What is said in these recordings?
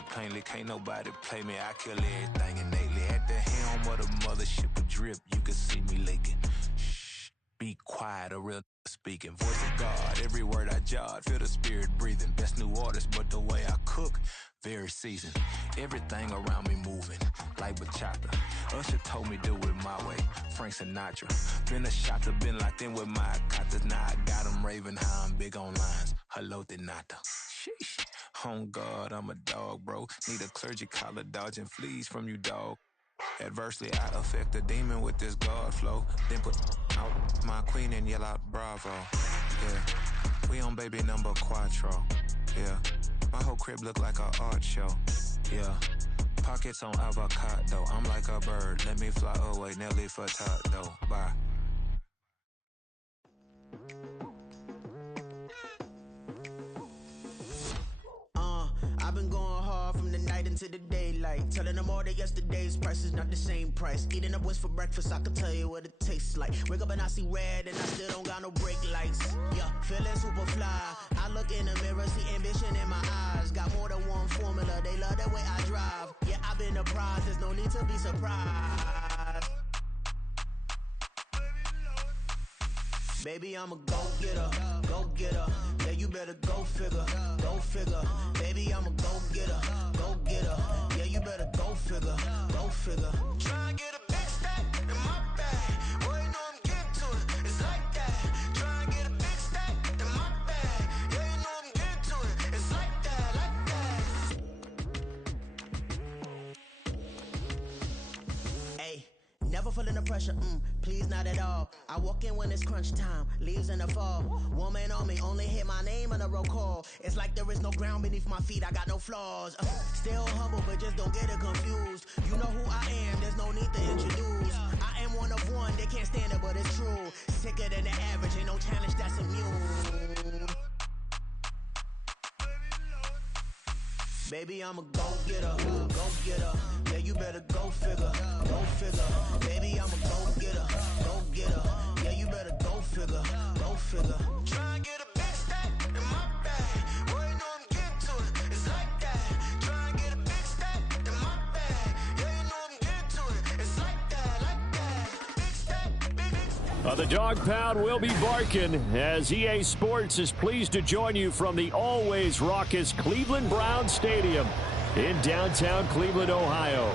it plainly, can't nobody play me. I kill everything innately. At the helm of the mothership of drip, you can see me leaking. Shh, be quiet, a real speaking. Voice of God, every word I jot, feel the spirit breathing. Best new artist, but the way I cook, very seasoned. Everything around me moving, like bachata. Usher told me do it my way, Frank Sinatra. Been a shotter, been locked in with my cotters. Now I got them raving how I'm big on lines. Hello, de nata. Sheesh. On God, I'm a dog, bro. Need a clergy collar, dodging fleas from you, dog. Adversely, I affect a demon with this God flow. Then put out my queen and yell out bravo. Yeah, we on baby number quattro. Yeah, my whole crib look like a art show. Yeah, pockets on avocado. I'm like a bird. Let me fly away, Nelly Furtado. Bye. I've been going hard from the night into the daylight, telling them all that yesterday's price is not the same price. Eating up what's for breakfast, I can tell you what it tastes like. Wake up and I see red and I still don't got no brake lights. Yeah, feeling super fly. I look in the mirror, see ambition in my eyes. Got more than one formula, they love the way I drive. Yeah, I've been a prize, there's no need to be surprised. Baby, I'm a go-getter, go-getter. Yeah, you better go figure, go figure. Baby, I'm a go-getter, go-getter. Yeah, you better go figure, go figure. Try and get a big stack in my bag. Boy, you know I'm getting to it, it's like that. Try and get a big stack in my bag. Yeah, you know I'm getting to it, it's like that, like that. Hey, never feeling the pressure, please not at all. I walk in when it's crunch time, leaves in the fall. Woman on me, only hit my name on a roll call. It's like there is no ground beneath my feet, I got no flaws. Still humble, but just don't get it confused. You know who I am, there's no need to introduce. I am one of one, they can't stand it, but it's true. Sicker than the average, ain't no challenge that's immune. Baby, I'm a go-getter, go-getter. Yeah, you better go figure, go figure. Baby, I'm a go-getter, go-getter. Yeah, you better go figure, go figure. Try and get a big stack in my bag. Boy, you know I'm getting to it, it's like that. Try and get a big stack in my bag. Yeah, you know I'm getting to it, it's like that, like that. Big stack, big stack. The dog pound will be barking as EA Sports is pleased to join you from the always raucous Cleveland Browns Stadium in downtown Cleveland, Ohio.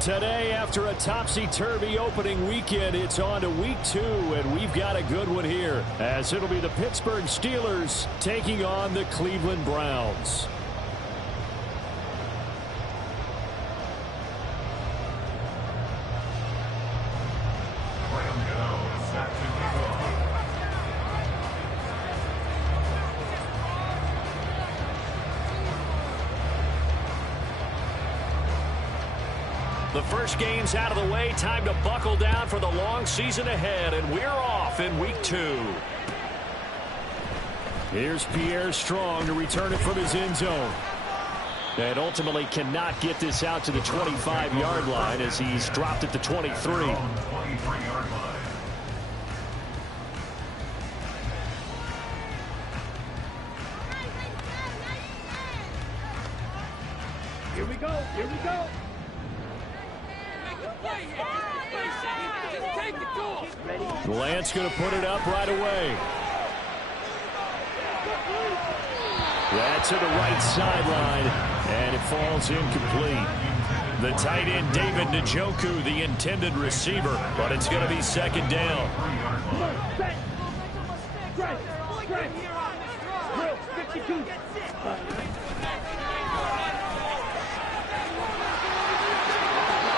Today, after a topsy-turvy opening weekend, it's on to week 2, and we've got a good one here, as it'll be the Pittsburgh Steelers taking on the Cleveland Browns. The first game's out of the way. Time to buckle down for the long season ahead, and we're off in week 2. Here's Pierre Strong to return it from his end zone. And ultimately cannot get this out to the 25-yard line as he's dropped at the 23. Here we go, here we go. Lance going to put it up right away. That's to the right sideline, and it falls incomplete. The tight end, David Njoku, the intended receiver, but it's going to be second down.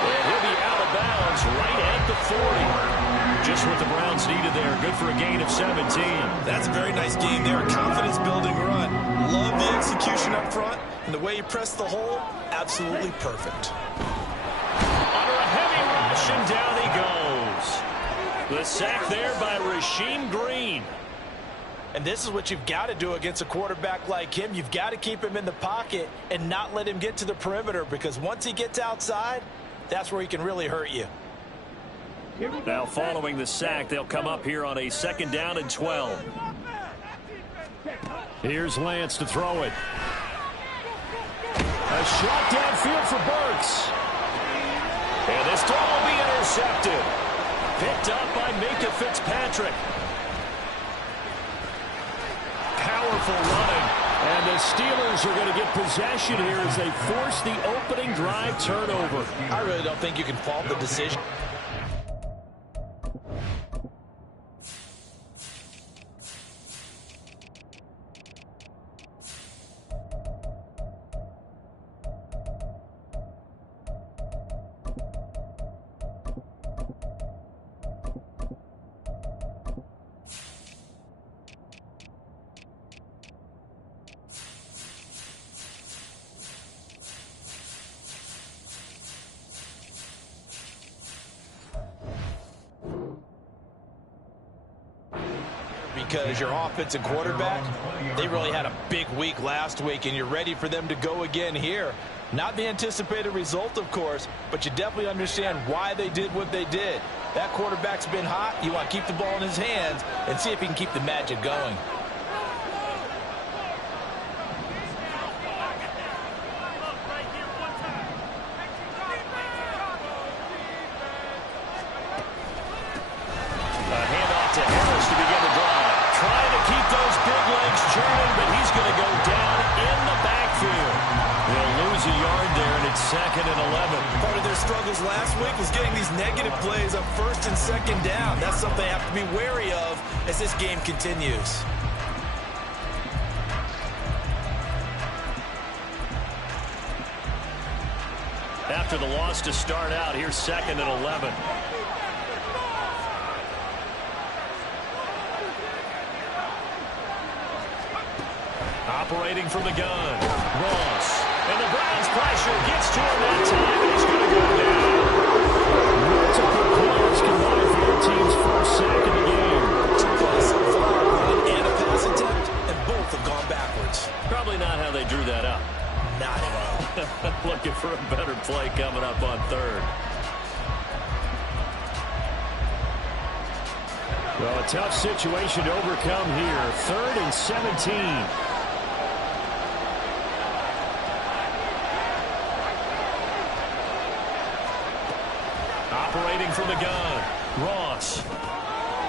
And he'll be out of bounds right at the 40. Just what the Browns needed there. Good for a gain of 17. That's a very nice game there. A confidence-building run. Love the execution up front. And the way you press the hole, absolutely perfect. Under a heavy rush, and down he goes. The sack there by Rasheem Green. And this is what you've got to do against a quarterback like him. You've got to keep him in the pocket and not let him get to the perimeter, because once he gets outside, that's where he can really hurt you. Now following the sack, they'll come up here on a second down and 12. Here's Lance to throw it. A shot downfield for Burks. And this throw will be intercepted. Picked up by Minka Fitzpatrick. Powerful running. And the Steelers are going to get possession here as they force the opening drive turnover. I really don't think you can fault the decision. Because your offensive quarterback, they really had a big week last week, and you're ready for them to go again here. Not the anticipated result, of course, but you definitely understand why they did what they did. That quarterback's been hot. You want to keep the ball in his hands and see if he can keep the magic going. Second and 11. Part of their struggles last week was getting these negative plays on first and second down. That's something they have to be wary of as this game continues. After the loss to start out, here's second and 11. Operating from the gun, Ross. And the Browns pressure gets to him that time, and he's going to go down. Multiple plays combined for your team's first sack in the game. 2 plays so far, a run and a pass attempt, and both have gone backwards. Probably not how they drew that up. Not at all. Looking for a better play coming up on third. Well, a tough situation to overcome here. 3rd and 17. Operating from the gun, Ross.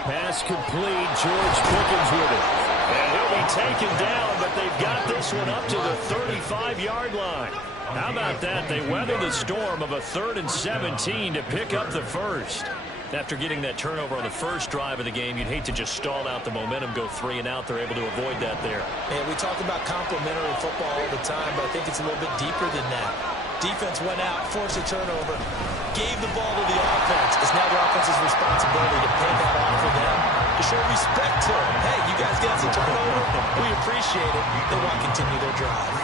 Pass complete, George Pickens with it. And he'll be taken down, but they've got this one up to the 35-yard line. How about that? They weather the storm of a 3rd and 17 to pick up the first. After getting that turnover on the first drive of the game, you'd hate to just stall out the momentum, go 3 and out. They're able to avoid that there. And we talk about complementary football all the time, but I think it's a little bit deeper than that. Defense went out, forced a turnover, gave the ball to the offense. It's now the offense's responsibility to pay that off for them, to show respect to them. Hey, you guys got some turnover. We appreciate it. They want to continue their drive.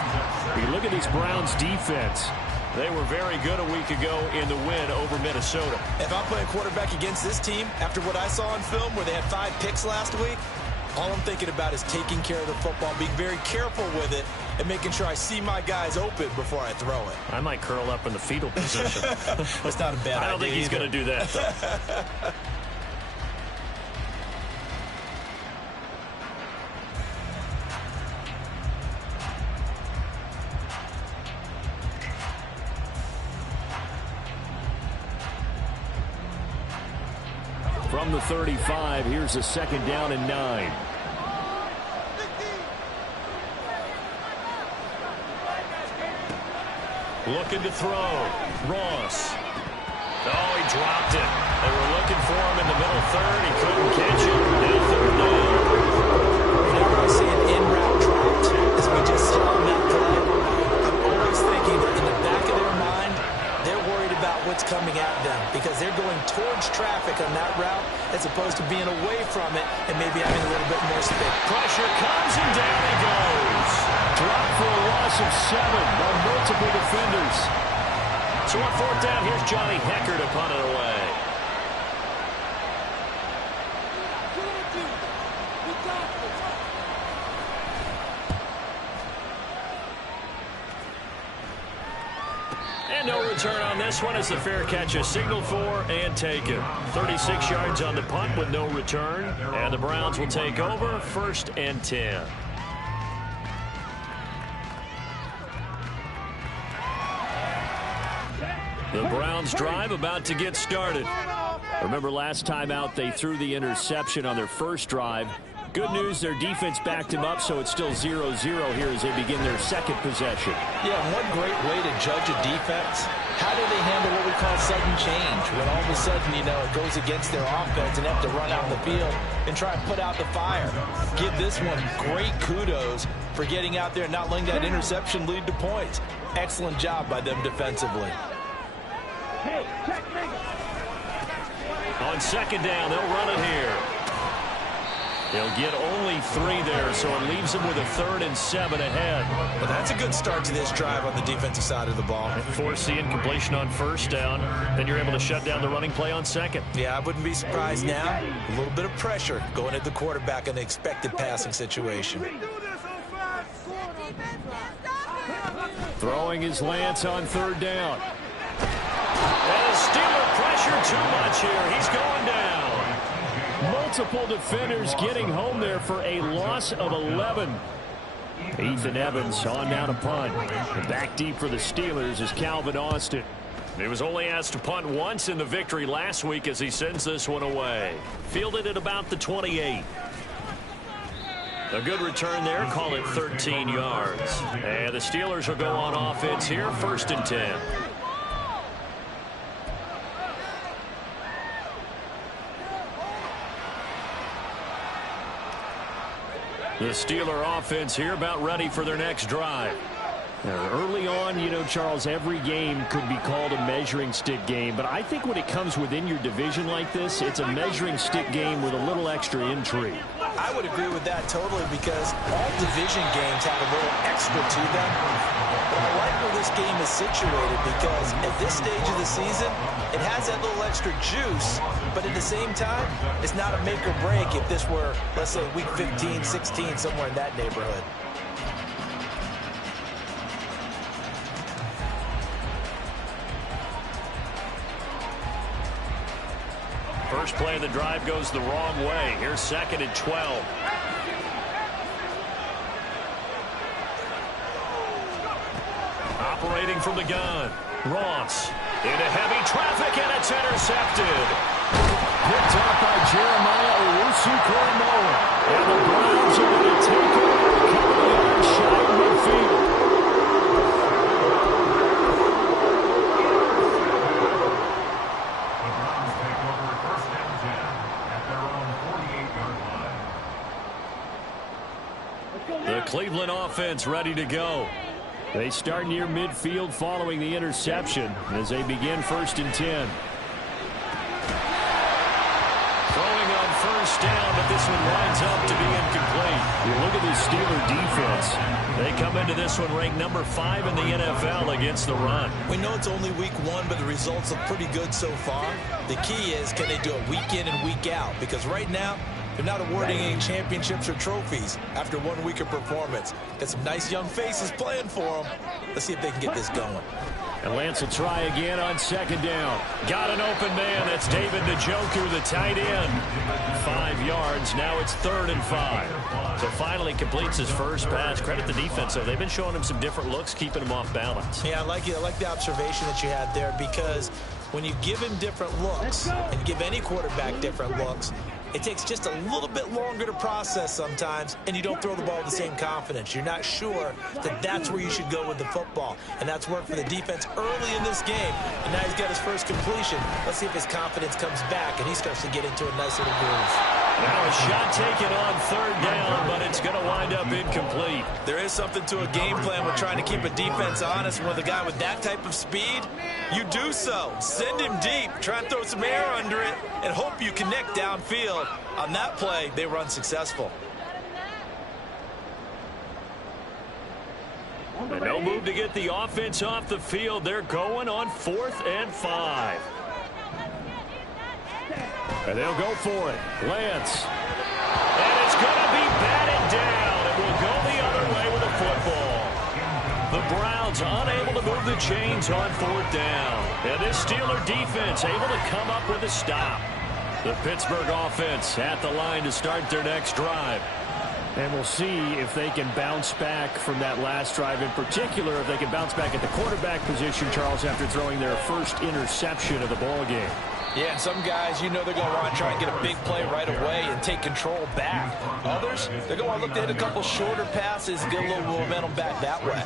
You look at these Browns defense. They were very good a week ago in the win over Minnesota. If I'm playing quarterback against this team, after what I saw on film where they had 5 picks last week, all I'm thinking about is taking care of the football, being very careful with it, and making sure I see my guys open before I throw it. I might curl up in the fetal position. That's not a bad idea. I don't think he's going to do that, though. From the 35, here's a 2nd down and 9. Looking to throw. Ross. Oh, he dropped it. They were looking for him in the middle 3rd. He couldn't catch it. Now 3rd down. Whenever I see an in-route dropped, as we just saw on that play, I'm always thinking in the back of their mind, they're worried about what's coming at them because they're going towards traffic on that route as opposed to being away from it and maybe having a little bit more space. Pressure comes and down he goes. Dropped for a loss of 7 by multiple defenders. So on 4th down, here's Johnny Hecker to punt it away. And no return on this one as the fair catch is signaled for and taken. 36 yards on the punt with no return. And the Browns will take over 1st and 10. The Browns drive about to get started. Remember last time out they threw the interception on their first drive. Good news, their defense backed him up, so it's still 0-0 here as they begin their second possession. Yeah, one great way to judge a defense, how do they handle what we call sudden change? When all of a sudden, you know, it goes against their offense and they have to run out in the field and try and put out the fire. Give this one great kudos for getting out there and not letting that interception lead to points. Excellent job by them defensively. On second down, they'll run it here. They'll get only 3 there, so it leaves them with a 3rd and 7 ahead. Well, that's a good start to this drive on the defensive side of the ball. Force the incompletion on first down, then you're able to shut down the running play on second. Yeah, I wouldn't be surprised now. A little bit of pressure going at the quarterback in the expected passing situation. Throwing his Lance on 3rd down. And a Steeler pressure too much here. He's going down. Multiple defenders getting home there for a loss of 11. Ethan Evans on down to punt. And back deep for the Steelers is Calvin Austin. He was only asked to punt once in the victory last week as he sends this one away. Fielded at about the 28. A good return there. Call it 13 yards. And the Steelers will go on offense here. 1st and 10. The Steeler offense here about ready for their next drive. Now, early on, you know, Charles, every game could be called a measuring stick game. But I think when it comes within your division like this, it's a measuring stick game with a little extra intrigue. I would agree with that totally because all division games have a little extra to them. But I like where this game is situated because at this stage of the season, it has that little extra juice, but at the same time, it's not a make or break if this were, let's say, week 15, 16, somewhere in that neighborhood. First play of the drive goes the wrong way. Here's 2nd and 12. Operating from the gun. Ross into heavy traffic, and it's intercepted. Picked up by Jeremiah Owusu-Koramoah. And the Browns are going to take over a couple of yards shy of midfield. The Cleveland offense ready to go. They start near midfield following the interception as they begin 1st and 10. Throwing on 1st down, but this one winds up to be incomplete. You look at this Steeler defense. They come into this one ranked number 5 in the NFL against the run. We know it's only week 1, but the results look pretty good so far. The key is, can they do it week in and week out? Because right now, they're not awarding any championships or trophies after 1 week of performance. Got some nice young faces playing for them. Let's see if they can get this going. And Lance will try again on 2nd down. Got an open man. That's David Njoku, the tight end. 5 yards. Now it's 3rd and 5. So finally completes his first pass. Credit the defense, though. They've been showing him some different looks, keeping him off balance. Yeah, I like it. I like the observation that you had there because when you give him different looks and give any quarterback different looks, it takes just a little bit longer to process sometimes, and you don't throw the ball with the same confidence. You're not sure that that's where you should go with the football, and that's worked for the defense early in this game, and now he's got his first completion. Let's see if his confidence comes back, and he starts to get into a nice little groove. Now a shot taken on 3rd down, but it's going to wind up incomplete. There is something to a game plan with trying to keep a defense honest. And with a guy with that type of speed, you do so. Send him deep. Try and throw some air under it and hope you connect downfield. On that play, they were unsuccessful. And no move to get the offense off the field. They're going on 4th and 5. And they'll go for it. Lance. And it's going to be batted down. It will go the other way with a football. The Browns unable to move the chains on 4th down. And this Steeler defense able to come up with a stop. The Pittsburgh offense at the line to start their next drive. And we'll see if they can bounce back from that last drive, in particular, if they can bounce back at the quarterback position, Charles, after throwing their first interception of the ball game. Yeah, and some guys, you know they're going to want to try and get a big play right away and take control back. Others, they're going to want to look to hit a couple shorter passes, get a little momentum back that way.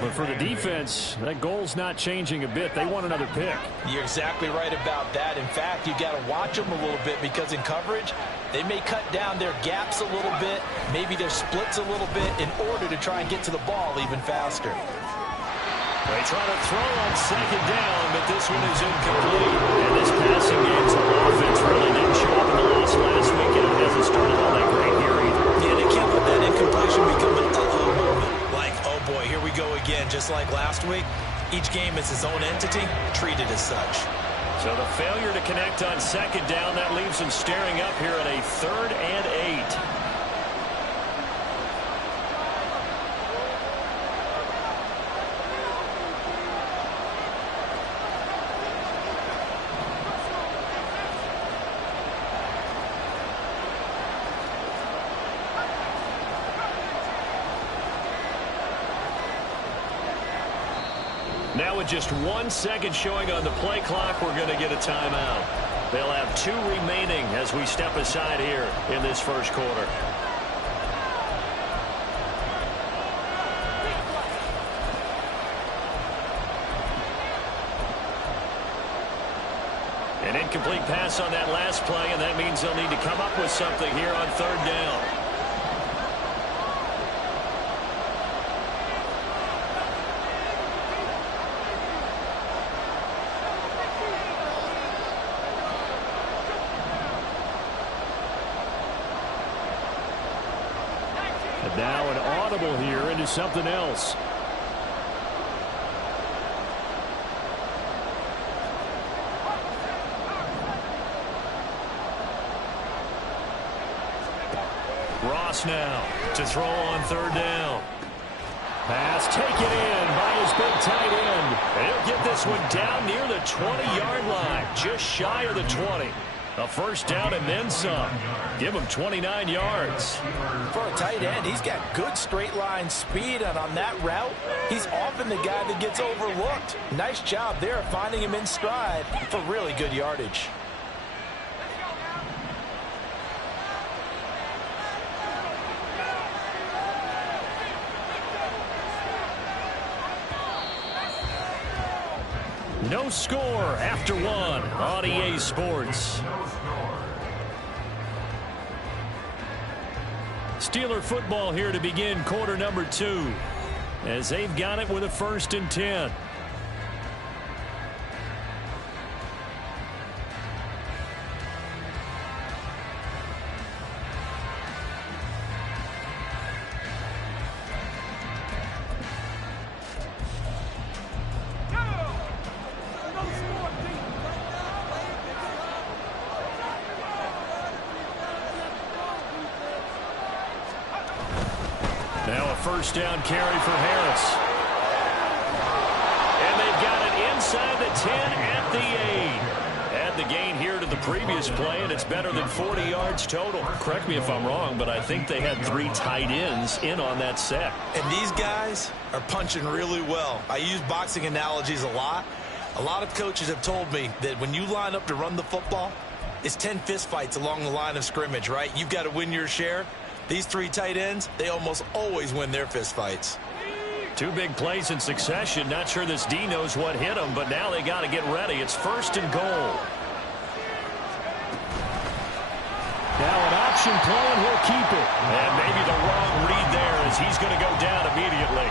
But for the defense, that goal's not changing a bit. They want another pick. You're exactly right about that. In fact, you got to watch them a little bit because in coverage, they may cut down their gaps a little bit, maybe their splits a little bit in order to try and get to the ball even faster. They try to throw on second down, but this one is incomplete. And this passing game's offense really didn't show up in the loss last weekend. It hasn't started all that great here either. Yeah, they can't let that incompletion become an uh-oh moment. Like, oh boy, here we go again. Just like last week, each game is its own entity, treated as such. So the failure to connect on second down, that leaves them staring up here at a 3rd and 8. Now with just 1 second showing on the play clock, we're going to get a timeout. They'll have 2 remaining as we step aside here in this first quarter. An incomplete pass on that last play, and that means they'll need to come up with something here on 3rd down. Now an audible here into something else. Ross now to throw on 3rd down. Pass taken in by his big tight end. And he'll get this one down near the 20-yard line, just shy of the 20. A first down and then some. Give him 29 yards. For a tight end, he's got good straight line speed, and on that route, he's often the guy that gets overlooked. Nice job there finding him in stride for really good yardage. No score after 1 on EA Sports. Steeler football here to begin quarter number 2 as they've got it with a 1st and 10. Now a first down carry for Harris. And they've got it inside the 10 at the 8. Add the gain here to the previous play, and it's better than 40 yards total. Correct me if I'm wrong, but I think they had 3 tight ends in on that set. And these guys are punching really well. I use boxing analogies a lot. A lot of coaches have told me that when you line up to run the football, it's 10 fistfights along the line of scrimmage, right? You've got to win your share. These 3 tight ends, they almost always win their fistfights. 2 big plays in succession. Not sure this D knows what hit him, but now they got to get ready. It's 1st and goal. Now an option play, and he'll keep it. And maybe the wrong read there as he's going to go down immediately.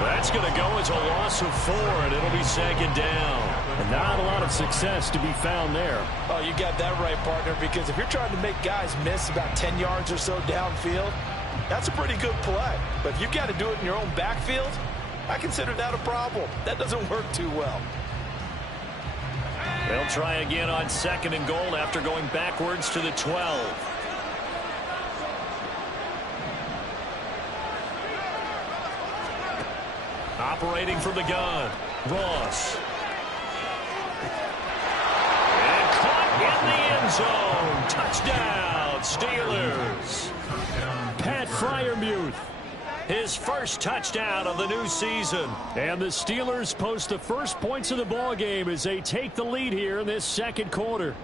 That's going to go as a loss of 4, and it'll be 2nd down. And not a lot of success to be found there. Oh, you got that right, partner, because if you're trying to make guys miss about 10 yards or so downfield, that's a pretty good play. But if you've got to do it in your own backfield, I consider that a problem. That doesn't work too well. They'll try again on 2nd and goal after going backwards to the 12. Operating from the gun, Ross. And caught in the end zone. Touchdown, Steelers. Pat Freiermuth. His first touchdown of the new season. And the Steelers post the first points of the ball game as they take the lead here in this second quarter.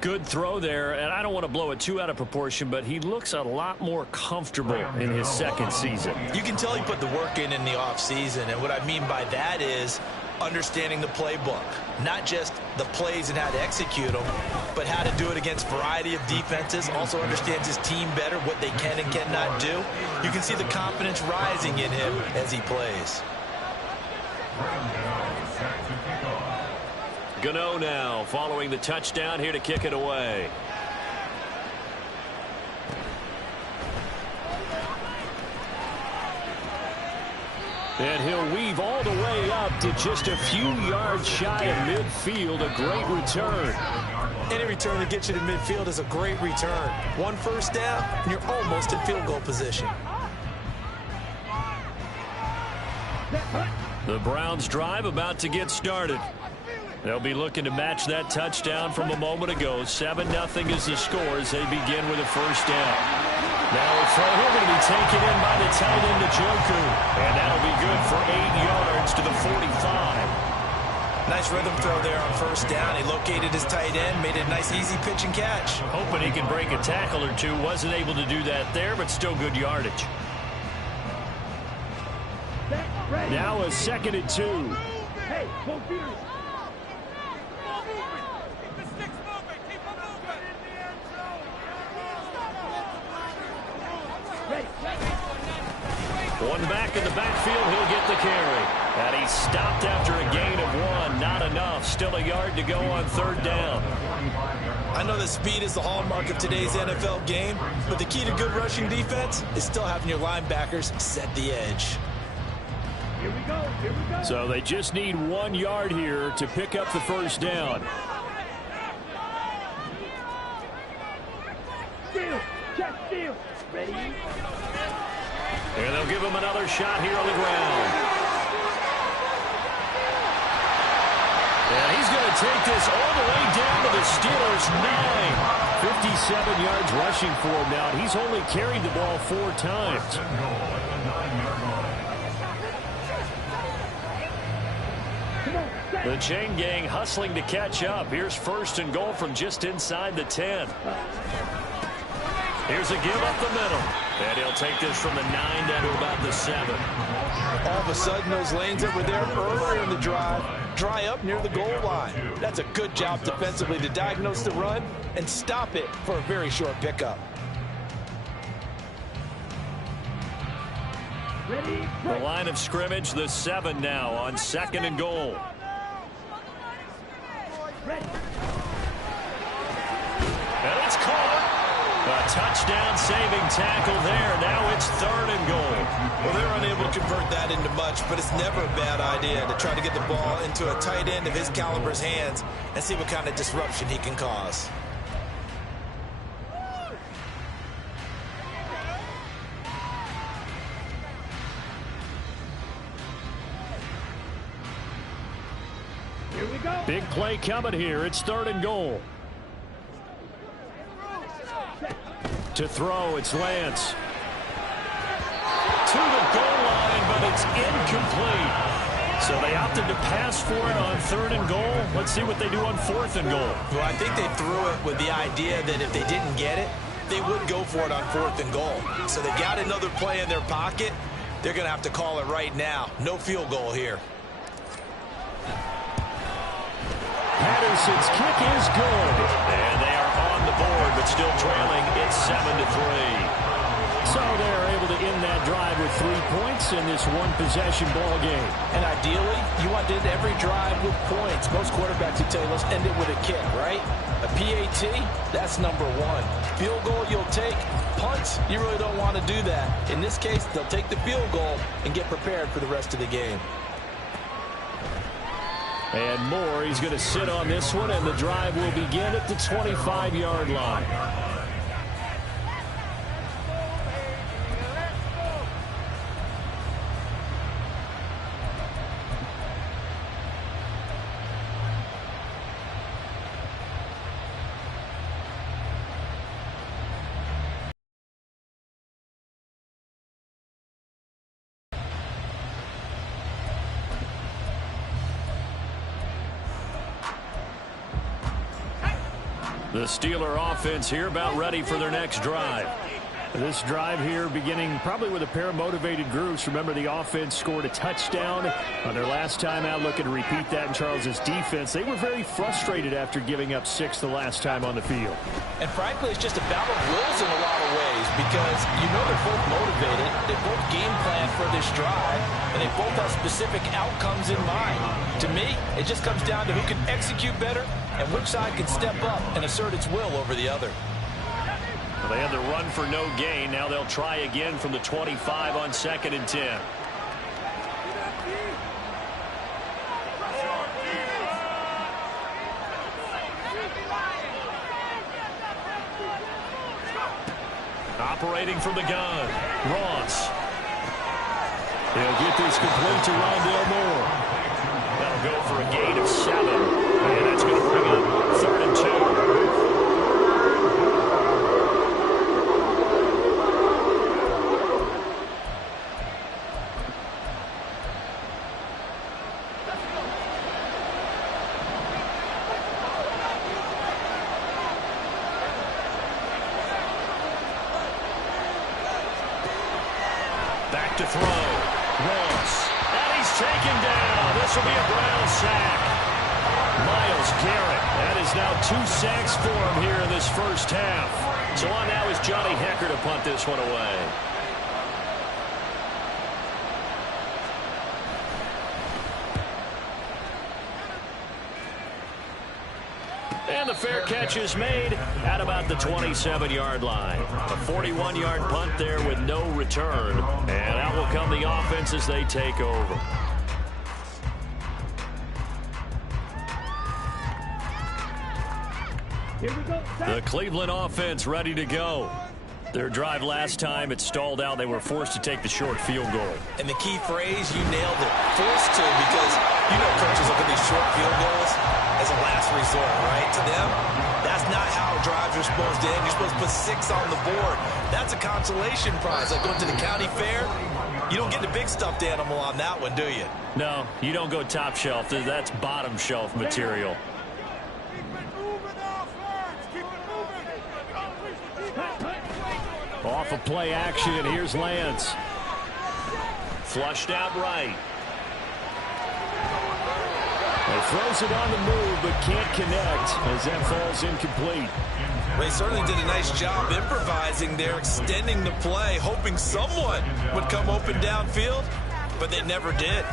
Good throw there, and I don't want to blow it too out of proportion, but he looks a lot more comfortable in his second season. You can tell he put the work in the offseason, and what I mean by that is understanding the playbook. Not just the plays and how to execute them, but how to do it against a variety of defenses. Also understands his team better, what they can and cannot do. You can see the confidence rising in him as he plays. Gano now following the touchdown here to kick it away. And he'll weave all the way up to just a few yards shy of midfield. A great return. Any return that gets you to midfield is a great return. One first down, and you're almost in field goal position. The Browns drive about to get started. They'll be looking to match that touchdown from a moment ago. 7-0 is the score as they begin with a first down. Now a throw here going to be taken in by the tight end Njoku. And that'll be good for 8 yards to the 45. Nice rhythm throw there on first down. He located his tight end, made it a nice easy pitch and catch. Hoping he can break a tackle or two. Wasn't able to do that there, but still good yardage. Now a 2nd and 2. Hey, go Bears. One back in the backfield, he'll get the carry. And he's stopped after a gain of 1. Not enough. Still a yard to go on 3rd down. I know that speed is the hallmark of today's NFL game, but the key to good rushing defense is still having your linebackers set the edge. Here we go, here we go. So they just need 1 yard here to pick up the first down. Steal, check, steal. Ready? And they'll give him another shot here on the ground. And he's going to take this all the way down to the Steelers' 9. 57 yards rushing for him now. He's only carried the ball 4 times. The chain gang hustling to catch up. Here's 1st and goal from just inside the 10. Here's a give up the middle. And he'll take this from the 9 down to about the 7. All of a sudden, those lanes that were there earlier in the drive dry up near the goal line. That's a good job defensively to diagnose the run and stop it for a very short pickup. Ready? The line of scrimmage, the 7 now on 2nd and goal. Ready. And it's caught. A touchdown-saving tackle there. Now it's 3rd and goal. Well, they're unable to convert that into much, but it's never a bad idea to try to get the ball into a tight end of his caliber's hands and see what kind of disruption he can cause. Here we go. Big play coming here. It's 3rd and goal. To throw, it's Lance. To the goal line, but it's incomplete. So they opted to pass for it on 3rd and goal. Let's see what they do on 4th and goal. Well, I think they threw it with the idea that if they didn't get it, they would go for it on 4th and goal. So they got another play in their pocket. They're going to have to call it right now. No field goal here. Patterson's kick is good. And they are on the board, but still trailing. It's 7-3. So they're able to end that drive with 3 points in this one-possession ball game. And ideally, you want to end every drive with points. Most quarterbacks would tell you, let's end it with a kick, right? A PAT, that's number 1. Field goal, you'll take. Punts, you really don't want to do that. In this case, they'll take the field goal and get prepared for the rest of the game. And Moore, he's going to sit on this one, and the drive will begin at the 25-yard line. The Steeler offense here about ready for their next drive. This drive here beginning probably with a pair of motivated groups. Remember, the offense scored a touchdown on their last time out. Looking to repeat that in Charles's defense. They were very frustrated after giving up 6 the last time on the field. And frankly, it's just a battle of wills in a lot of ways because you know they're both motivated. They both game plan for this drive, and they both have specific outcomes in mind. To me, it just comes down to who can execute better and which side can step up and assert its will over the other. Well, they had the run for no gain. Now they'll try again from the 25 on 2nd and 10. Operating from the gun, Ross. He'll get this complete to Rondale Moore. That'll go for a gain of 7. And that's going to bring up 3rd and 2. Back to throw. Ross. And he's taken down. This will be a Brown sack. Myles Garrett. That is now 2 sacks for him here in this first half. So on now is Johnny Hekker to punt this one away. And the fair catch is made at about the 27-yard line. A 41-yard punt there with no return. And out will come the offense as they take over. Here we go. The Cleveland offense ready to go. Their drive last time, it stalled out. They were forced to take the short field goal. And the key phrase, you nailed it. Forced to, because you know coaches look at these short field goals as a last resort, right? To them, that's not how drives are supposed to end. You're supposed to put 6 on the board. That's a consolation prize. Like going to the county fair, you don't get the big stuffed animal on that one, do you? No, you don't go top shelf. That's bottom shelf material. Off of play action, and here's Lance. Flushed out right. He throws it on the move, but can't connect as that falls incomplete. They certainly did a nice job improvising there, extending the play, hoping someone would come open downfield, but they never did.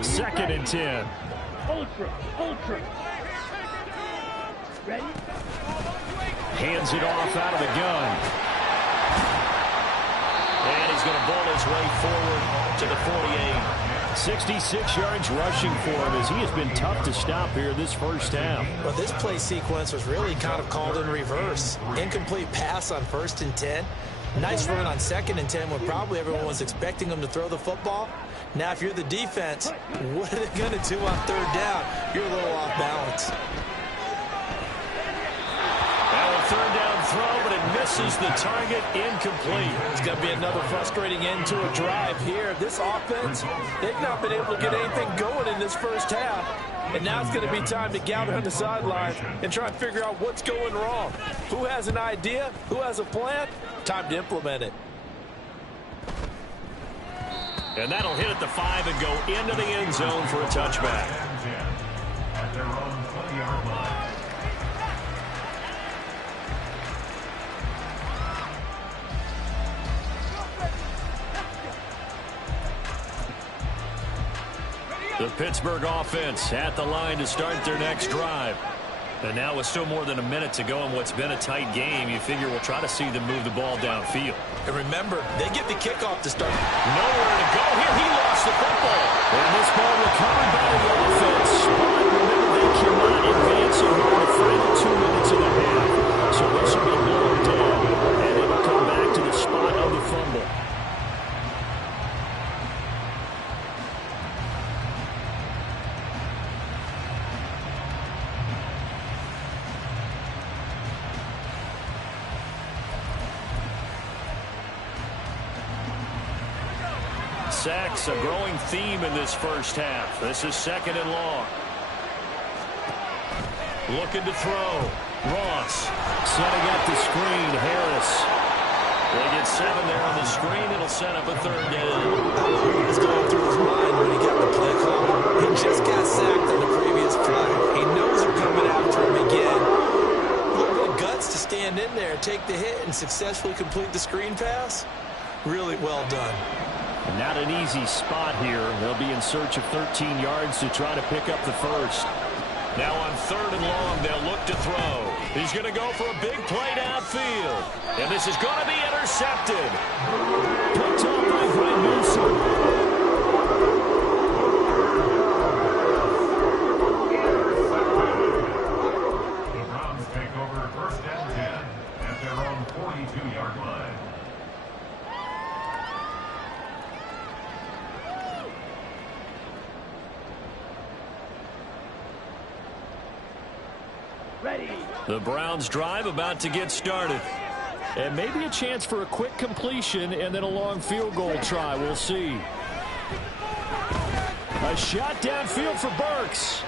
Second and 10. Ultra. Ready? Hands it off out of the gun. And he's going to bolt his way forward to the 48. 66 yards rushing for him as he has been tough to stop here this first half. Well, this play sequence was really kind of called in reverse. Incomplete pass on 1st and 10. Nice run on 2nd and 10 when probably everyone was expecting him to throw the football. Now, if you're the defense, what are they going to do on 3rd down? You're a little off balance. Well, a 3rd down throw, but it misses the target, incomplete. It's going to be another frustrating end to a drive here. This offense, they've not been able to get anything going in this first half. And now it's going to be time to gather on the sidelines and try and figure out what's going wrong. Who has an idea? Who has a plan? Time to implement it. And that'll hit at the 5 and go into the end zone for a touchback. The Pittsburgh offense at the line to start their next drive. And now with still more than a minute to go in what's been a tight game, you figure we'll try to see them move the ball downfield. And remember, they get the kickoff to start. Nowhere to go here. He lost the football. And this ball recovered by the offense. But remember, they cannot advance in more the final 2 minutes of the half. So this will be blown down, and it will come back to the spot of the fumble. sacks, a growing theme in this first half. This is 2nd and long. Looking to throw. Ross setting up the screen. Harris. They get 7 there on the screen. It'll set up a 3rd down. What was going through his mind when he got the play call? He just got sacked on the previous play. He knows they're coming after him again. A little bit of guts to stand in there, take the hit, and successfully complete the screen pass. Really well done. Not an easy spot here. They'll be in search of 13 yards to try to pick up the first. Now on 3rd and long, they'll look to throw. He's going to go for a big play downfield. And this is going to be intercepted. Picked up by Greg Newsom. The Browns take over 1st and 10 at their own 42-yard line. The Browns drive about to get started. And maybe a chance for a quick completion and then a long field goal try. We'll see. A shot downfield for Burks.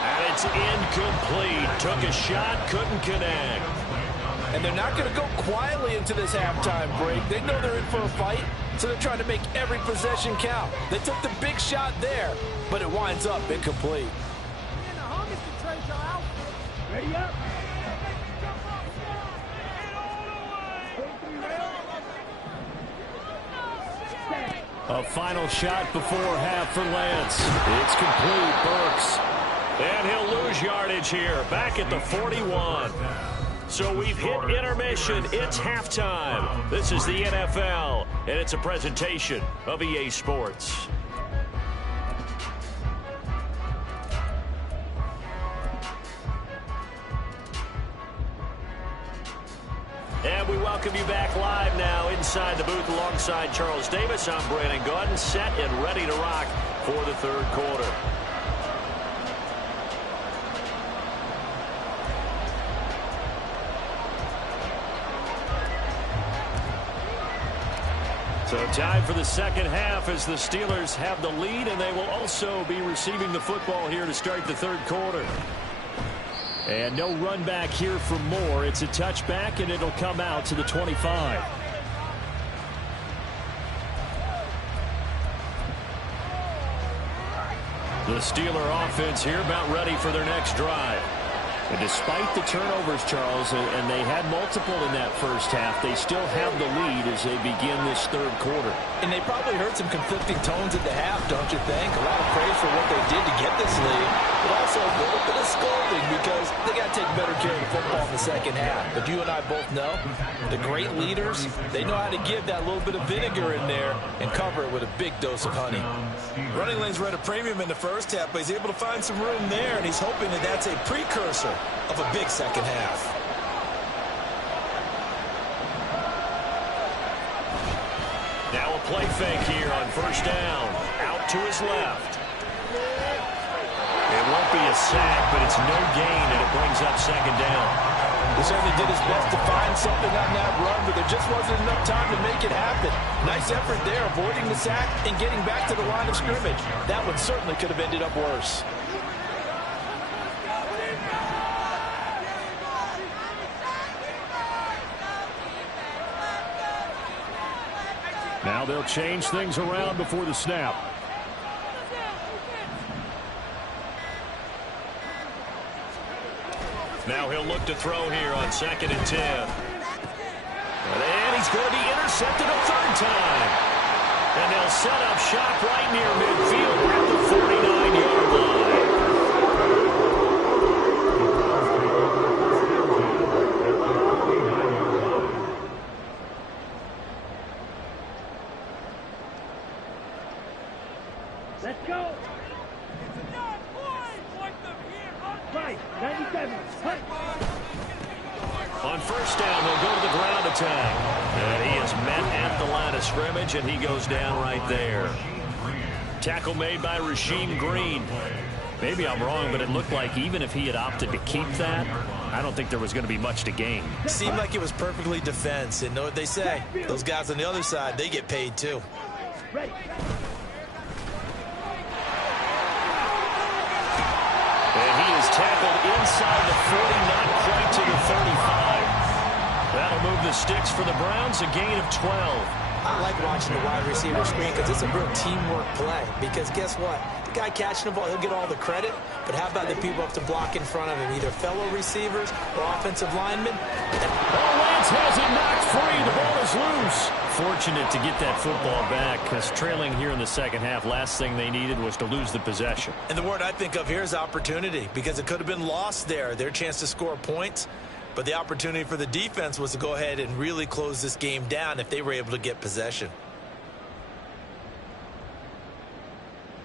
And it's incomplete. Took a shot, couldn't connect. And they're not going to go quietly into this halftime break. They know they're in for a fight, so they're trying to make every possession count. They took the big shot there, but it winds up incomplete. Ready up. A final shot before half for Lance. It's complete. Burks. And he'll lose yardage here. Back at the 41. So we've hit intermission. It's halftime. This is the NFL, and it's a presentation of EA Sports. And we welcome you back live now inside the booth alongside Charles Davis. I'm Brandon Gaudin, set and ready to rock for the 3rd quarter. So time for the 2nd half as the Steelers have the lead, and they will also be receiving the football here to start the 3rd quarter. And no run back here for Moore. It's a touchback, and it'll come out to the 25. The Steeler offense here about ready for their next drive. And despite the turnovers, Charles, and they had multiple in that first half, they still have the lead as they begin this 3rd quarter. And they probably heard some conflicting tones at the half, don't you think? A lot of praise for what they did to get this lead, but also a little bit of scolding because they got to take better care of the football in the 2nd half. But you and I both know the great leaders, they know how to give that little bit of vinegar in there and cover it with a big dose of honey. Running lanes were at a premium in the first half, but he's able to find some room there, and he's hoping that that's a precursor of a big 2nd half. Now a play fake here on 1st down. Out to his left. It won't be a sack, but it's no gain, and it brings up 2nd down. He certainly did his best to find something on that run, but there just wasn't enough time to make it happen. Nice effort there, avoiding the sack and getting back to the line of scrimmage. That one certainly could have ended up worse. Now they'll change things around before the snap. Now he'll look to throw here on 2nd and 10. And he's going to be intercepted a 3rd time. And they'll set up shop right near midfield at the 49-yard line. Let's go. Right, 97. On 1st down, they'll go to the ground attack. And he is met at the line of scrimmage, and he goes down right there. Tackle made by Rasheem Green. Maybe I'm wrong, but it looked like even if he had opted to keep that, I don't think there was going to be much to gain. Seemed like it was perfectly defense, and know what they say. Those guys on the other side, they get paid too. Ready. And he is tackled inside the 40, not quite to the 35. That'll move the sticks for the Browns, a gain of 12. I like watching the wide receiver screen because it's a real teamwork play. Because guess what? The guy catching the ball, he'll get all the credit. But how about the people up to block in front of him, either fellow receivers or offensive linemen? Lance has it knocked free. The ball is loose. Fortunate to get that football back because trailing here in the second half, last thing they needed was to lose the possession. And the word I think of here is opportunity because it could have been lost there. Their chance to score points. But the opportunity for the defense was to go ahead and really close this game down if they were able to get possession.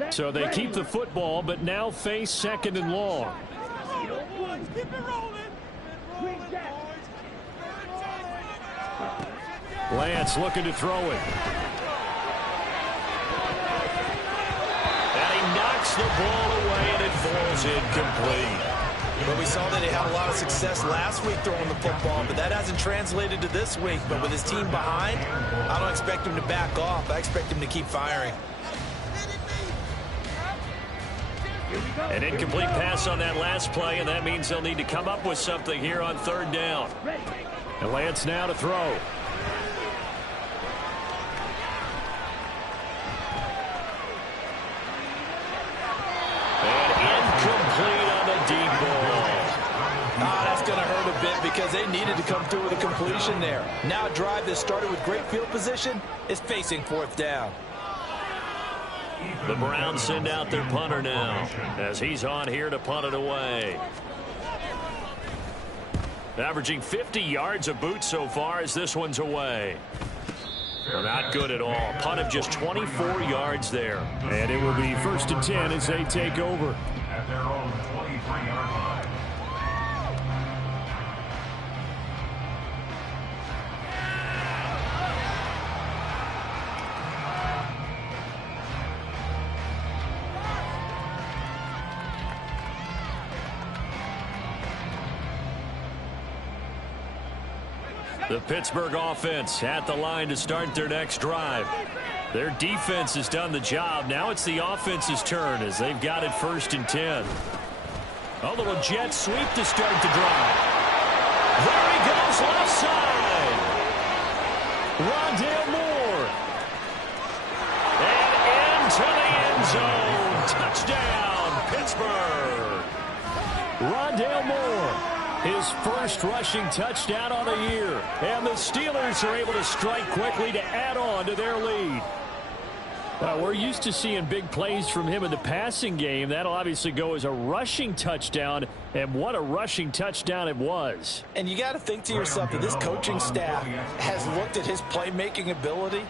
So they keep the football, but now face second and long. Keep it rolling. Lance looking to throw it. And he knocks the ball away, and it falls incomplete. Well, we saw that he had a lot of success last week throwing the football, but that hasn't translated to this week. But with his team behind, I don't expect him to back off. I expect him to keep firing. An incomplete pass on that last play, and that means they'll need to come up with something here on third down. And Lance now to throw. And incomplete on the deep ball. That's going to hurt a bit because they needed to come through with a completion there. Now a drive that started with great field position is facing fourth down. The Browns send out their punter now as he's on here to punt it away. Averaging 50 yards a boot so far as this one's away. Well, not good at all. Punt of just 24 yards there. And it will be 1st and 10 as they take over. At their own 23-yard line. The Pittsburgh offense at the line to start their next drive. Their defense has done the job. Now it's the offense's turn as they've got it 1st and 10. A little jet sweep to start the drive. There he goes left side. Rondale Moore. And into the end zone. Touchdown, Pittsburgh. Rondale Moore. His first rushing touchdown on the year. And the Steelers are able to strike quickly to add on to their lead. We're used to seeing big plays from him in the passing game. That'll obviously go as a rushing touchdown. And what a rushing touchdown it was. And you got to think to yourself that this coaching staff has looked at his playmaking ability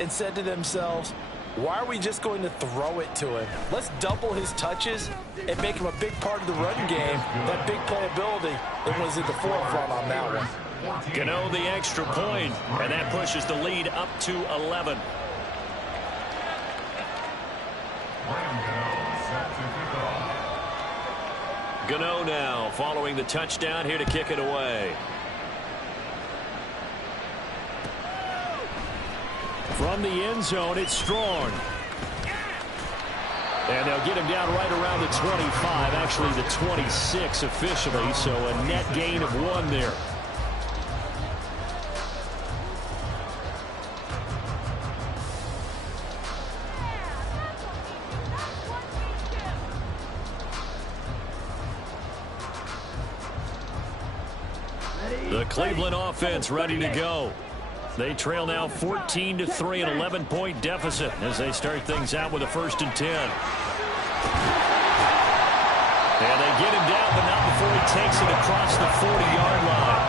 and said to themselves, why are we just going to throw it to him? Let's double his touches and make him a big part of the run game. That big playability, it was at the forefront on that one. Gano the extra point, and that pushes the lead up to 11. Gano now following the touchdown here to kick it away. From the end zone, it's Strong. And they'll get him down right around the 25, actually the 26 officially, so a net gain of 1 there. The Cleveland offense ready to go. They trail now 14-3, an 11-point deficit as they start things out with a 1st and 10. And they get him down, but not before he takes it across the 40-yard line.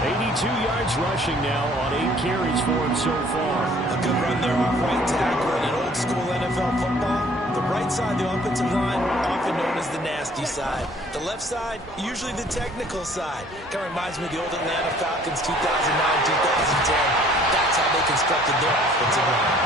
82 yards rushing now on 8 carries for him so far. A good run there on right tackle in an old-school NFL football. The right side, the offensive line, often known as the nasty side. The left side, usually the technical side. Kind of reminds me of the old Atlanta Falcons 2009, 2010. That's how they constructed their offensive line.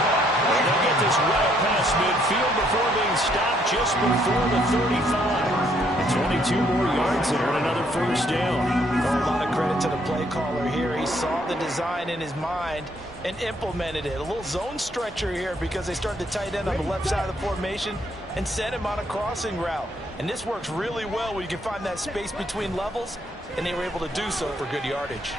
And they'll get this well past midfield before being stopped just before the 35. And 22 more yards there and another 1st down. A lot of credit credit to the play caller here. He saw the design in his mind and implemented it. A little zone stretcher here because they started to tight end on the left side of the formation and sent him on a crossing route. And this works really well where you can find that space between levels, and they were able to do so for good yardage.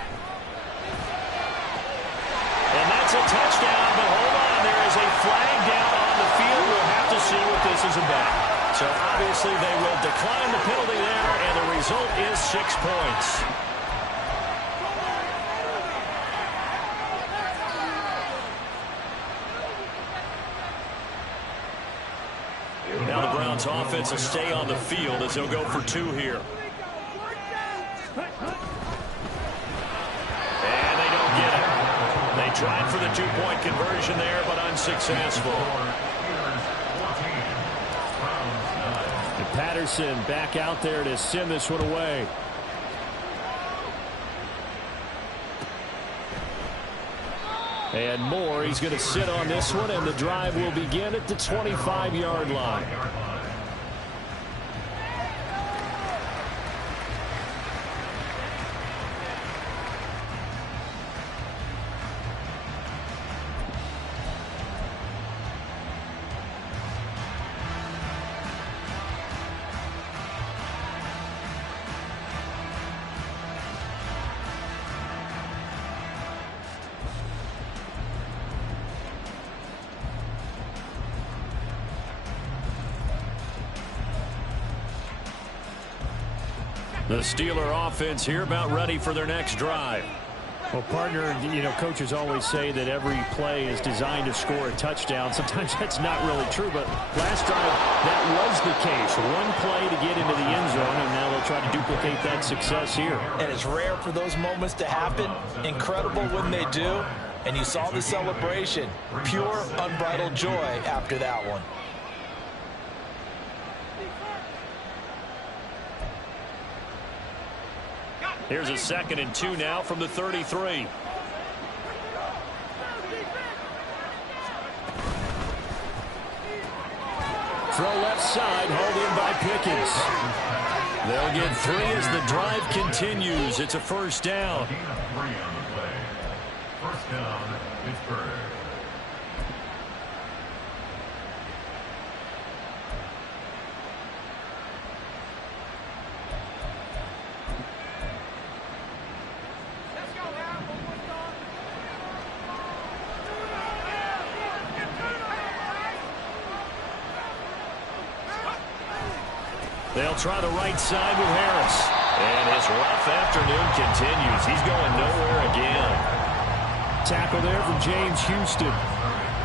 And that's a touchdown, but hold on. There is a flag down on the field. We'll have to see what this is about. So obviously they will decline the penalty there, and the result is 6 points. Now the Browns offense will stay on the field as they'll go for 2 here. And they don't get it. They tried for the 2-point conversion there, but unsuccessful. And Patterson back out there to send this one away. And Moore, he's going to sit on this one, and the drive will begin at the 25-yard line. The Steeler offense here about ready for their next drive. Well, partner, you know, coaches always say that every play is designed to score a touchdown. Sometimes that's not really true, but last drive that was the case. One play to get into the end zone, and now they'll try to duplicate that success here. And it's rare for those moments to happen. Incredible when they do. And you saw the celebration. Pure, unbridled joy after that one. Here's a 2nd and 2 now from the 33. Throw left side, hauled in by Pickens. They'll get 3 as the drive continues. It's a first down. First down, Pittsburgh. They'll try the right side with Harris. And his rough afternoon continues. He's going nowhere again. Tackle there from James Houston.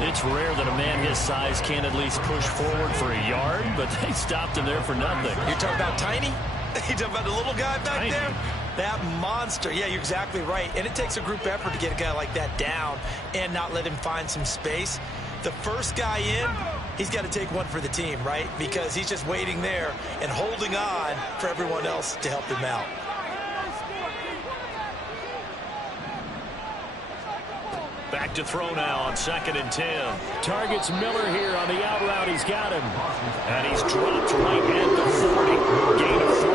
It's rare that a man his size can at least push forward for a yard, but they stopped him there for nothing. You're talking about Tiny? You're talking about the little guy back there? That monster. Yeah, you're exactly right. And it takes a group effort to get a guy like that down and not let him find some space. The first guy in, he's got to take one for the team, right? Because he's just waiting there and holding on for everyone else to help him out. Back to throw now on 2nd and 10. Targets Miller here on the out route. He's got him. And he's dropped right at the 40. Gain of 3.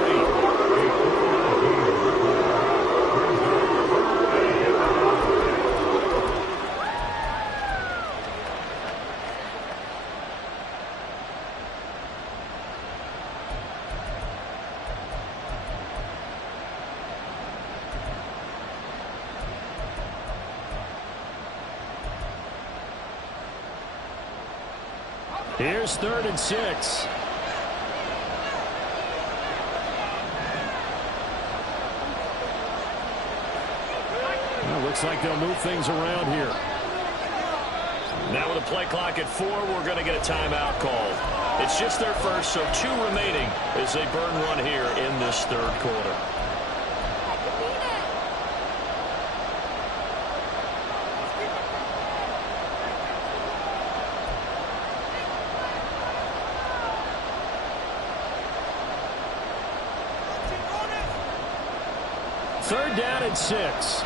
Here's 3rd and 6. Well, looks like they'll move things around here. Now with a play clock at 4, we're going to get a timeout called. It's just their first, so 2 remaining as they burn one here in this 3rd quarter. Third down and 6.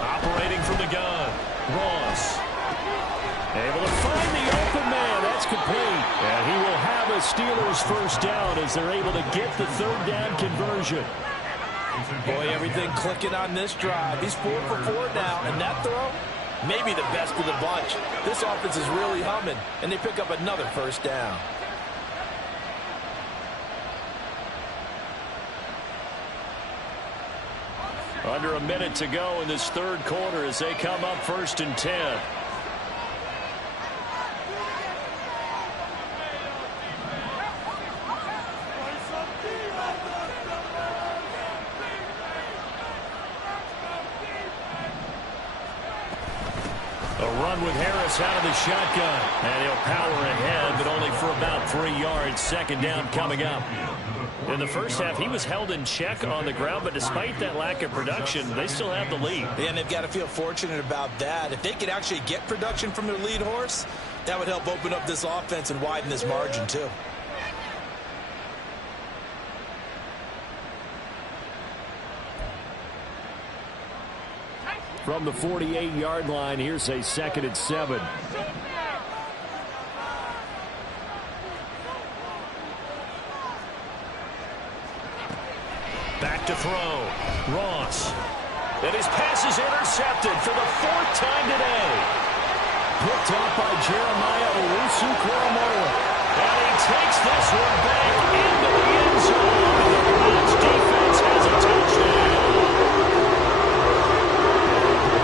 Operating from the gun. Ross. Able to find the open man. That's complete. And he will have a Steelers first down as they're able to get the third down conversion. Boy, everything clicking on this drive. He's 4 for 4 now, and that throw, maybe the best of the bunch. This offense is really humming, and they pick up another first down. Under a minute to go in this third quarter as they come up 1st and 10. A run with Harris out of the shotgun. And he'll power ahead, but only for about 3 yards. Second down coming up. In the first half, he was held in check on the ground, but despite that lack of production, they still have the lead. Yeah, and they've got to feel fortunate about that. If they could actually get production from their lead horse, that would help open up this offense and widen this margin, too. From the 48-yard line, here's a 2nd and 7. Back to throw. Ross. And his pass is intercepted for the 4th time today. Picked up by Jeremiah Owusu-Koramoah. And he takes this one back into the end zone. And the Browns defense has a touchdown.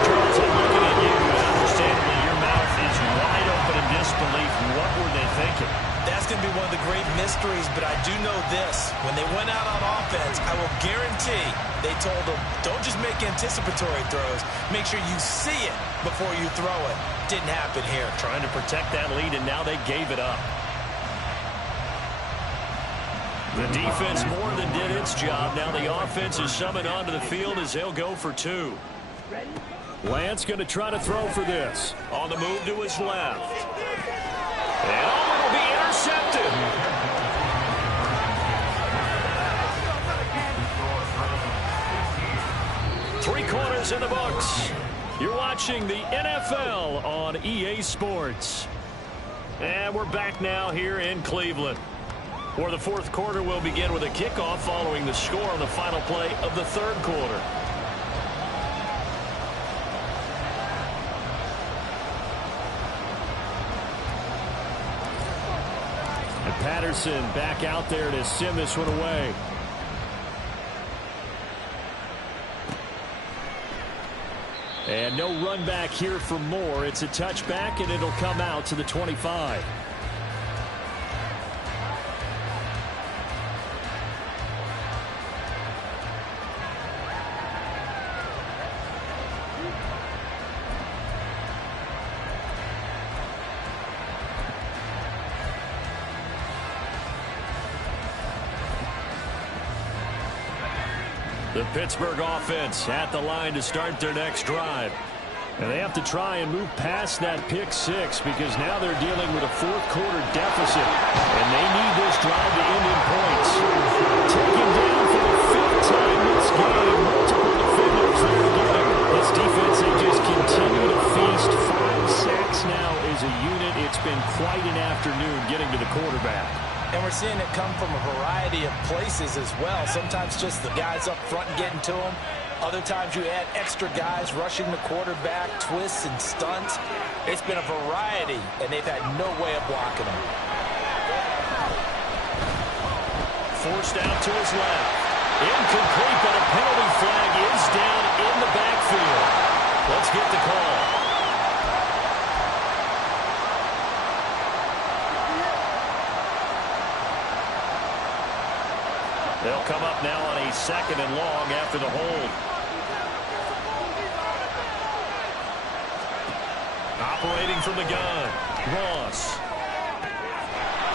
Charles, I'm looking at you. Understandably, your mouth is wide open in disbelief. What were they thinking? That's going to be one of the great mysteries, but I do know this. When they went out on offense, I will guarantee they told them, don't just make anticipatory throws. Make sure you see it before you throw it. Didn't happen here. Trying to protect that lead, and now they gave it up. The defense more than did its job. Now the offense is summoned onto the field as they'll go for 2. Lance going to try to throw for this. On the move to his left. And it'll be intercepted. 3 quarters in the books. You're watching the NFL on EA Sports. And we're back now here in Cleveland, where the 4th quarter will begin with a kickoff following the score on the final play of the 3rd quarter. And Patterson back out there to send this one away. And no run back here for Moore. It's a touchback, and it'll come out to the 25. The Pittsburgh offense at the line to start their next drive. And they have to try and move past that pick 6 because now they're dealing with a 4th quarter deficit. And they need this drive to end in points. Taken down for the 5th time this game. Multiple defenders there again. This defense, they just continue to feast. 5 sacks now as a unit. It's been quite an afternoon getting to the quarterback. And we're seeing it come from a variety of places as well. Sometimes just the guys up front and getting to them. Other times you add extra guys rushing the quarterback, twists and stunts. It's been a variety, and they've had no way of blocking them. Forced out to his left. Incomplete, but a penalty flag is down in the backfield. Let's get the call. They'll come up now on a 2nd and long after the hold. Operating from the gun, Ross.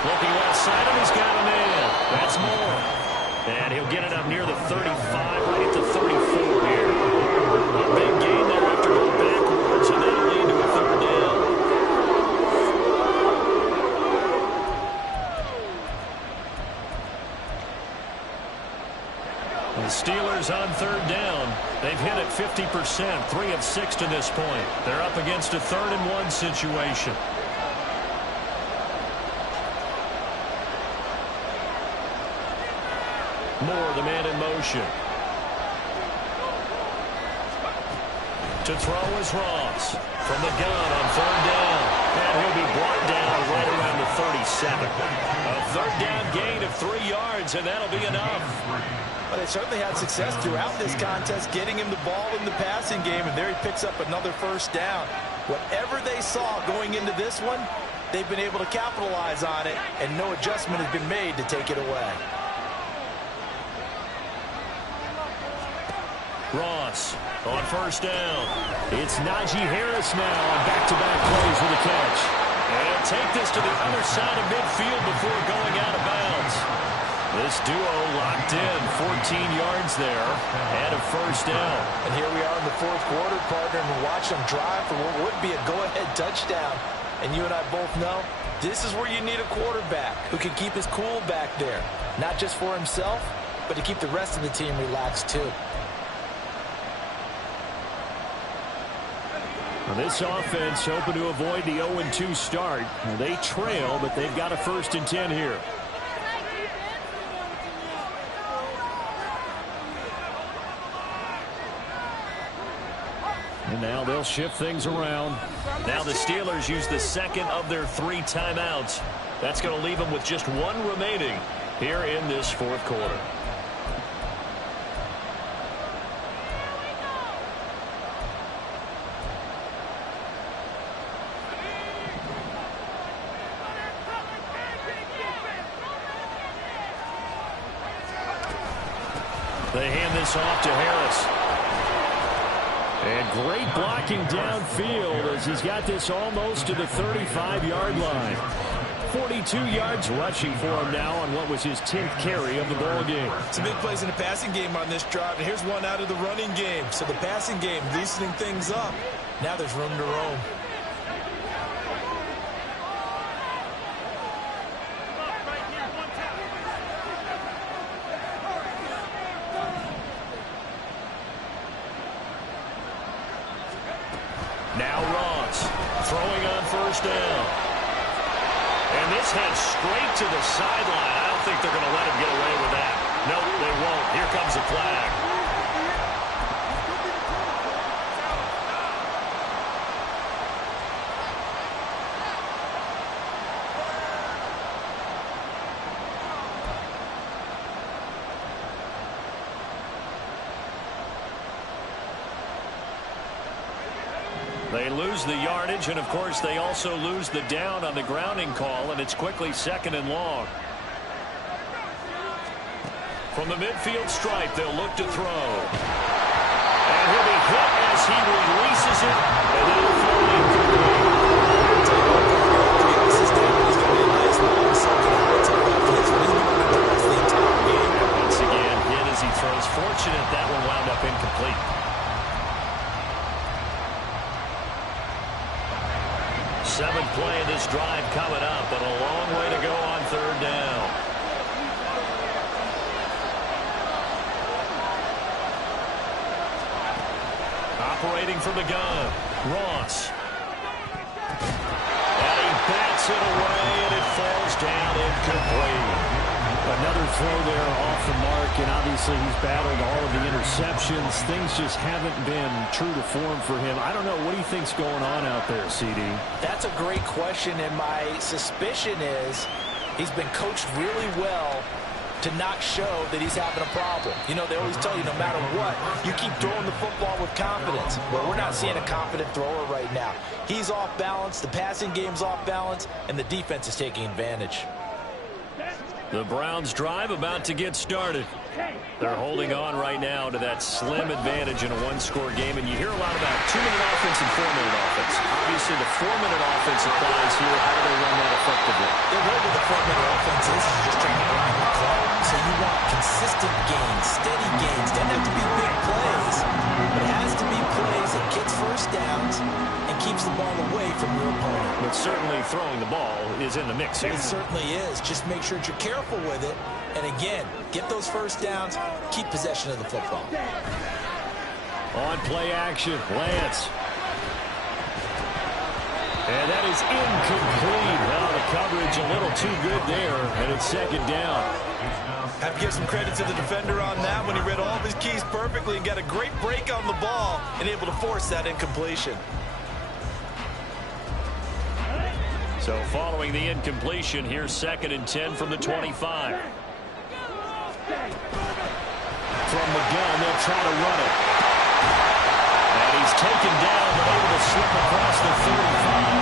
Looking left side, and he's got a man. That's Moore. And he'll get it up near the 35, right at the 34 here. A big gain there after going backwards, and that'll lead to a 3rd down. The Steelers on 3rd down. They've hit it 50%. 50%, 3 of 6 to this point. They're up against a 3rd and 1 situation. Moore, the man in motion. To throw is Ross. From the gun on 3rd down. And he'll be brought down right around the 37. A 3rd down gain of 3 yards, and that'll be enough. Well, they certainly had success throughout this contest getting him the ball in the passing game, and there he picks up another 1st down. Whatever they saw going into this one, they've been able to capitalize on it, and no adjustment has been made to take it away. Ross on 1st down. It's Najee Harris now on back-to-back plays with a catch. And he'll take this to the other side of midfield before going out of bounds. This duo locked in, 14 yards there, and a 1st down. And here we are in the 4th quarter, partner, and watch them drive for what would be a go-ahead touchdown. And you and I both know this is where you need a quarterback who can keep his cool back there, not just for himself, but to keep the rest of the team relaxed too. This offense hoping to avoid the 0-2 start. They trail, but they've got a 1st and 10 here. And now they'll shift things around. Now the Steelers use the 2nd of their 3 timeouts. That's going to leave them with just 1 remaining here in this 4th quarter. They hand this off to Harris. And great blocking downfield as he's got this almost to the 35-yard line. 42 yards rushing for him now on what was his 10th carry of the ball game. Some big plays in the passing game on this drive, and here's one out of the running game. So the passing game loosening things up. Now there's room to roam. Now Ross throwing on 1st down. And this heads straight to the sideline. I don't think they're going to let him get away with that. No, they won't. Here comes a flag. They lose the yardage, and of course they also lose the down on the grounding call, and it's quickly 2nd and long. From the midfield stripe, they'll look to throw. And he'll be hit as he releases it, and that'll fall incomplete. Once again, hit as he throws. Fortunate that one wound up incomplete. Seventh play of this drive coming up, but a long way to go on 3rd down. Operating from the gun, Ross. And he bats it away, and it falls down incomplete. Another throw there off the mark, and obviously he's battled all of the interceptions. Things just haven't been true to form for him. I don't know. What do you think's going on out there, CD? That's a great question, and my suspicion is he's been coached really well to not show that he's having a problem. You know, they always tell you no matter what, you keep throwing the football with confidence. Well, we're not seeing a confident thrower right now. He's off balance, the passing game's off balance, and the defense is taking advantage. The Browns drive about to get started. They're holding on right now to that slim advantage in a 1-score game, and you hear a lot about 2-minute offense and 4-minute offense. Obviously, the 4-minute offense applies here. How do they run that effectively? The way with the 4-minute offense is just trying to grind the clock. So you want consistent gains, steady gains. Doesn't have to be big plays, but it has to be plays that gets 1st downs and keeps the ball away from your opponent. But certainly throwing the ball is in the mix here. It certainly is. Just make sure that you're careful with it. And again, get those 1st downs, keep possession of the football. On play action, Lance. And that is incomplete. Well, the coverage a little too good there, and it's second down. Have to give some credit to the defender on that when he read all of his keys perfectly and got a great break on the ball and able to force that incompletion. So following the incompletion, here's 2nd and 10 from the 25. From the gun, they'll try to run it. And he's taken down, but able to slip across the 35.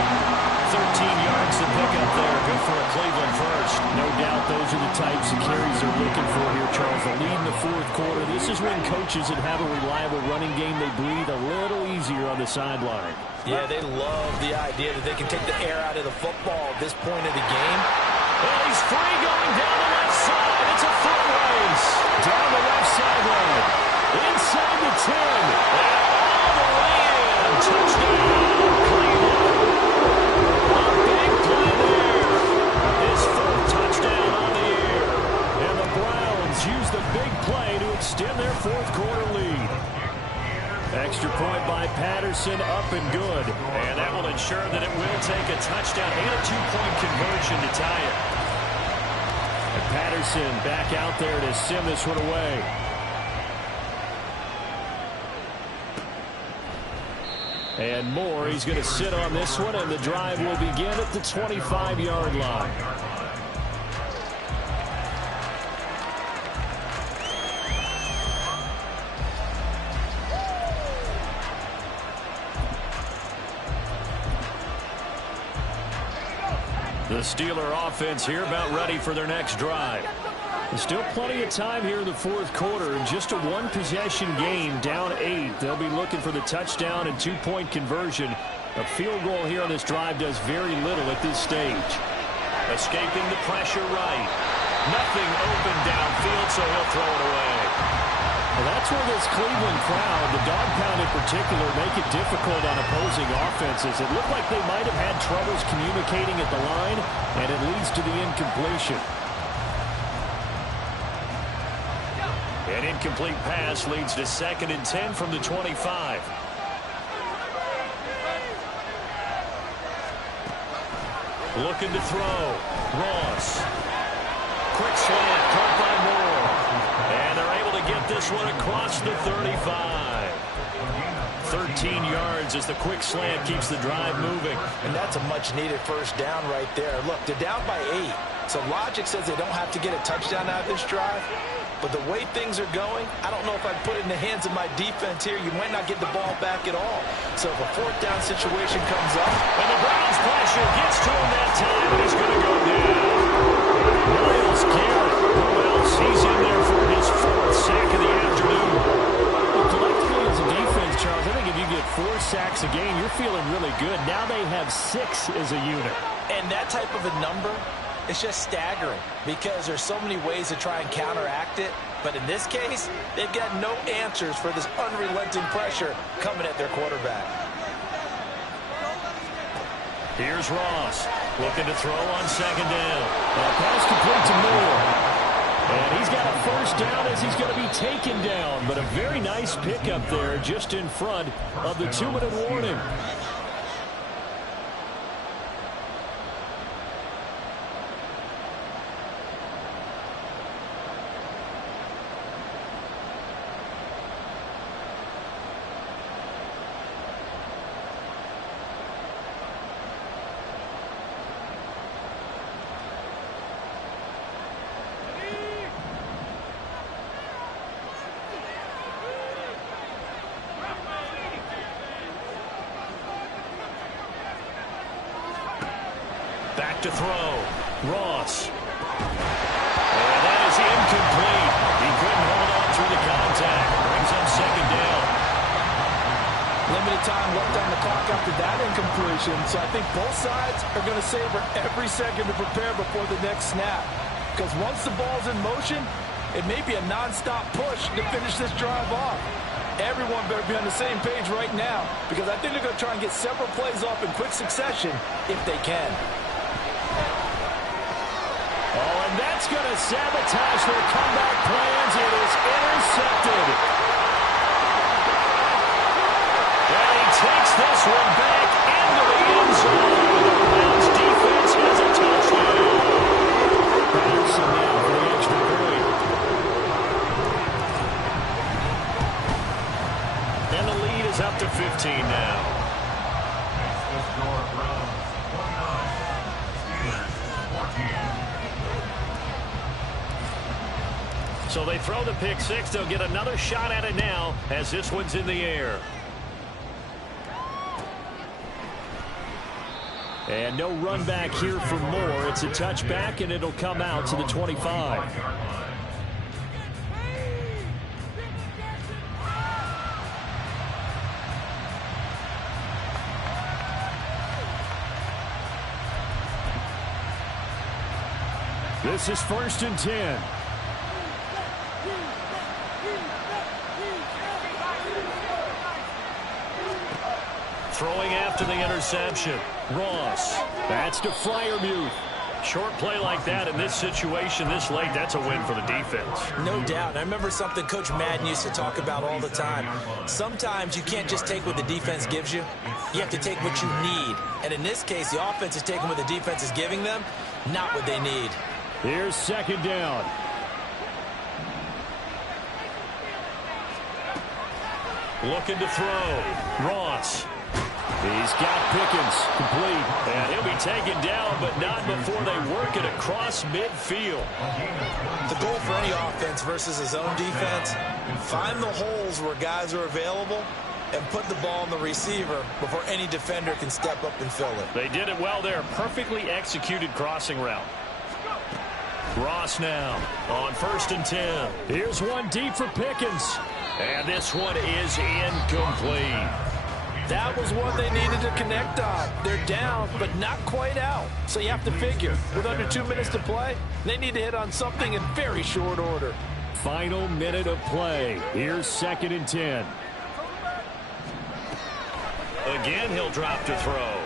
13 yards to pick up there. Good for a Cleveland first. No doubt those are the types of carries they're looking for here, Charles. The lead in the fourth quarter. This is when coaches that have a reliable running game, they breathe a little easier on the sideline. Yeah, they love the idea that they can take the air out of the football at this point of the game. And he's free going down the left side. It's a foot race. Down the left sideline. Inside the 10. And all the way in. Touchdown, Cleveland. A big play there. His 4th touchdown on the year. And the Browns use the big play to extend their fourth quarter lead. Extra point by Patterson, up and good. And that will ensure that it will take a touchdown and a 2-point conversion to tie it. And Patterson back out there to send this one away. And Moore, he's going to sit on this one, and the drive will begin at the 25-yard line. The Steeler offense here about ready for their next drive. There's still plenty of time here in the fourth quarter. In just a one-possession game, down 8. They'll be looking for the touchdown and 2-point conversion. A field goal here on this drive does very little at this stage. Escaping the pressure right. Nothing open downfield, so he'll throw it away. Well, that's where this Cleveland crowd, the dog pound in particular, make it difficult on opposing offenses. It looked like they might have had troubles communicating at the line, and it leads to the incompletion. An incomplete pass leads to 2nd and 10 from the 25. Looking to throw. Ross. Quick slant, caught by Moore. And they're able to get this one across the 35. 13 yards as the quick slant keeps the drive moving. And that's a much-needed first down right there. Look, they're down by 8. So logic says they don't have to get a touchdown out of this drive. But the way things are going, I don't know if I'd put it in the hands of my defense here. You might not get the ball back at all. So if a 4th down situation comes up. And the Browns pressure gets to him that time, and he's going to go down. Myles Garrett, who else? He's in there for his 4th sack of the afternoon. Well, collectively as a defense, Charles, I think if you get 4 sacks a game, you're feeling really good. Now they have 6 as a unit. And that type of a number, it's just staggering because there's so many ways to try and counteract it. But in this case, they've got no answers for this unrelenting pressure coming at their quarterback. Here's Ross looking to throw on 2nd down. Pass complete to Moore. And he's got a 1st down as he's going to be taken down. But a very nice pickup there just in front of the 2-minute warning. Back to throw. Ross. And that is incomplete. He couldn't hold on through the contact. Brings up 2nd down. Limited time left on the clock after that incompletion. So I think both sides are going to savor every second to prepare before the next snap. Because once the ball's in motion, it may be a non-stop push to finish this drive off. Everyone better be on the same page right now, because I think they're going to try and get several plays off in quick succession if they can. Oh, and that's going to sabotage their comeback plans. It is intercepted. this one back into the end zone. The Browns defense has a touchdown. Patterson now for the extra point. And the lead is up to 15 now. So they throw the pick six. They'll get another shot at it now as this one's in the air. And no run back here for more. It's a touchback, and it'll come out to the 25. This is 1st and 10. Throwing after the interception. Ross. That's to Freiermuth. Short play like that in this situation this late, that's a win for the defense. No doubt. I remember something Coach Madden used to talk about all the time. Sometimes you can't just take what the defense gives you. You have to take what you need. And in this case, the offense is taking what the defense is giving them, not what they need. Here's 2nd down. Looking to throw. Ross. He's got Pickens complete. And he'll be taken down, but not before they work it across midfield. The goal for any offense versus his own defense, find the holes where guys are available and put the ball in the receiver before any defender can step up and fill it. They did it well there. Perfectly executed crossing route. Ross now on 1st and 10. Here's one deep for Pickens. And this one is incomplete. That was what they needed to connect on. They're down, but not quite out. So you have to figure, with under 2 minutes to play, they need to hit on something in very short order. Final minute of play. Here's 2nd and 10. Again, he'll drop to throw.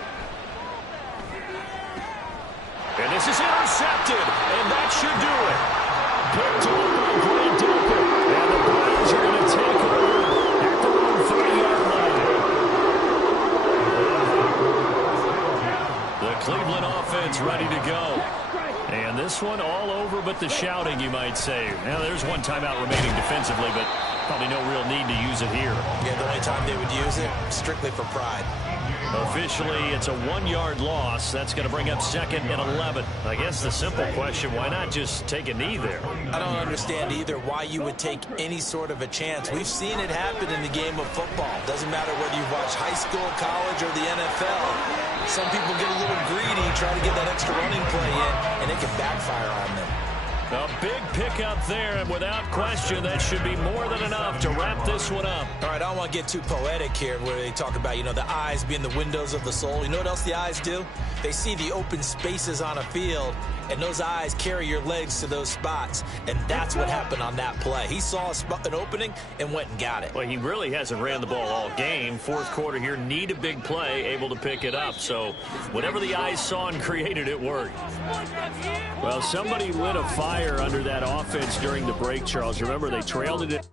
And this is intercepted, and that should do it. Picked off by Grant Delpit, and the Browns are going to take over at their own 30-yard line. The Cleveland offense ready to go. And this one all over but the shouting, you might say. Now, there's one timeout remaining defensively, but probably no real need to use it here. Yeah, the only time they would use it, strictly for pride. Officially, it's a 1-yard loss. That's going to bring up 2nd and 11. I guess the simple question, why not just take a knee there? I don't understand either why you would take any sort of a chance. We've seen it happen in the game of football. Doesn't matter whether you watch high school, college, or the NFL. Some people get a little greedy, try to get that extra running play in, and it can backfire on them. A big pickup there, and without question, that should be more than enough to wrap this one up. All right, I don't want to get too poetic here where they talk about, you know, the eyes being the windows of the soul. You know what else the eyes do? They see the open spaces on a field, and those eyes carry your legs to those spots, and that's what happened on that play. He saw an opening and went and got it. Well, he really hasn't ran the ball all game. 4th quarter here, need a big play, able to pick it up. So whatever the eyes saw and created, it worked. Well, somebody lit a fire under that offense during the break, Charles. Remember, they trailed it.